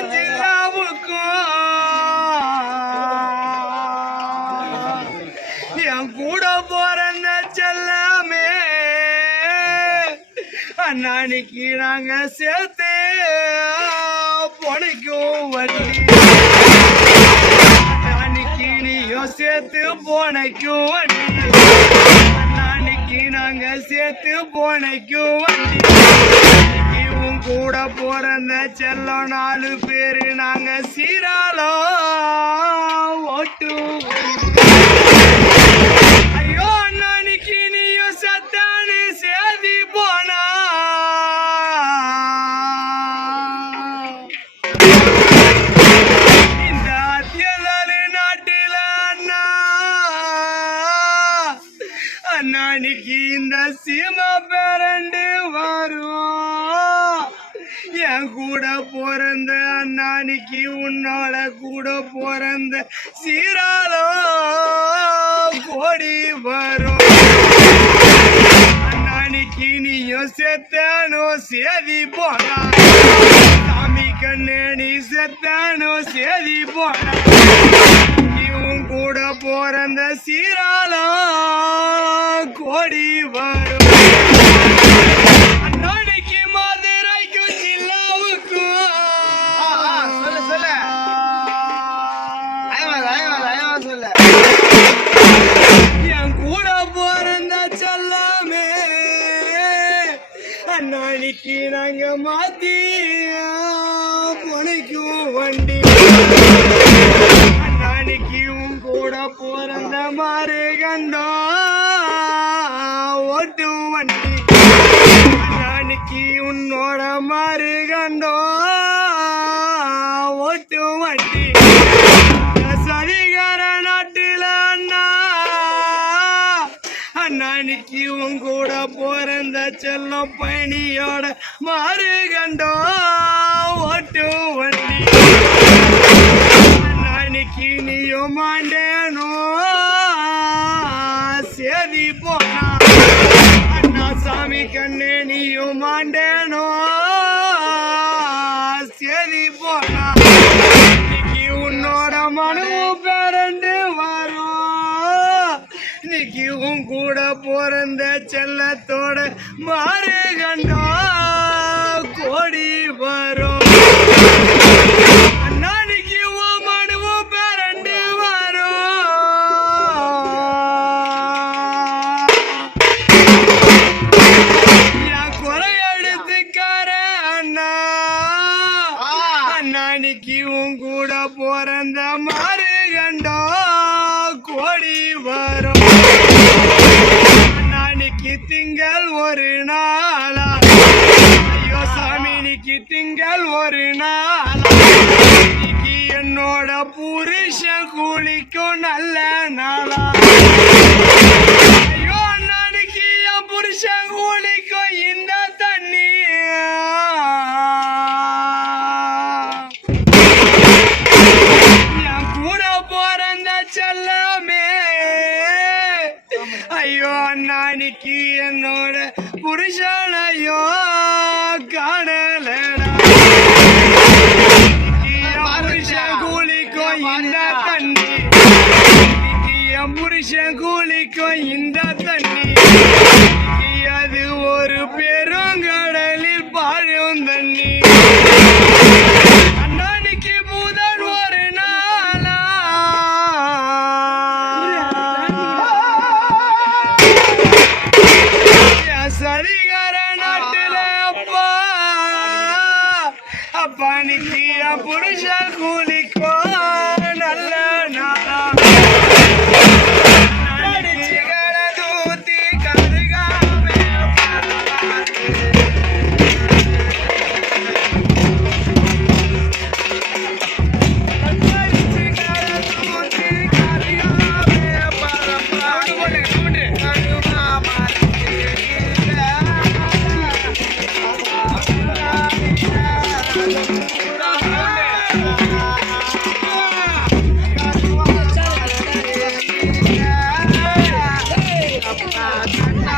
வரைக்கும் ஜில்லாவுக்கும் என் கூட பிறந்த செல்லமே. அன்னைக்கு நாங்க சேர்த்து. பொனைக்கும் வண்டி அன்னைக்கு நீயும் சேர்த்து போனைக்கும் வண்டி அன்னைக்கு நாங்க சேர்த்து போனைக்கும் வண்டி கூட பிறந்த செல்லம் நாலு பேரு நாங்க சீராளம் ஓட்டு ஐயோ அன்னைக்கு நீயும் சத்தானு சேதி போனா. இந்த அத்தியதாலு நாட்டில அண்ணா. அண்ணானிக்கு இந்த சீமா பேரண்டு வரும் என் கூட பிறந்த அண்ணானிக்கு உன்னால கூட பிறந்த சீராளம் கோடி வரும். அண்ணானிக்கு நீயும் செத்தானோ சேதி போனா சாமி கண்ணே நீ செத்தானோ சேதி போனா நாளைக்கு நாங்க மாத்தி புனைக்கும் வண்டி. அண்ணாடிக்கு உன் கூட பிறந்த மாறு கண்டோம் ஓட்டும் வண்டி. அண்ணானிக்கு உன் கூட பிறந்த செல்லம் பயணியோட மாறு கண்டோ ஓட்டு வண்டி ராணிக்கு நீயும் மாண்டேனோ சேதி போனா. அண்ணா சாமி கண்ணே நீயும் மாண்டேனோ சேதி போனா. இன்னைக்கு உன்னோட மனு பேரண்டு உன் கூட பிறந்த செல்லத்தோட மாறு கண்டா கோடி வரும். அண்ணா இன்னைக்கு உன் மனு பேரண்டு வரும். என் குறை எடுத்துக்கார அண்ணா. ஆ. அண்ணானிக்கு உன் கூட பிறந்த மாறு கண்டோ நாளைக்கு திங்கள் ஒரு நாளா. என்னோட புருஷன் கூலிக்கும் நல்ல நாளா. ஐயோ நாளைக்கு என் புருஷன் கூலிக்கும் இந்த தண்ணி என் கூட பிறந்த செல்லமே. ஐயோ நாளைக்கு என்னோட புருஷனையோ புருஷன் குளிக்கும் இந்த தண்ணி. அது ஒரு பெருங்கடலில் பாழும் தண்ணி. அண்ணாடிக்கு புதன் ஒரு நாளா. என் சரிகர நாட்டுல அப்பா. அப்பானிக்கு என் புருஷன் கூலி.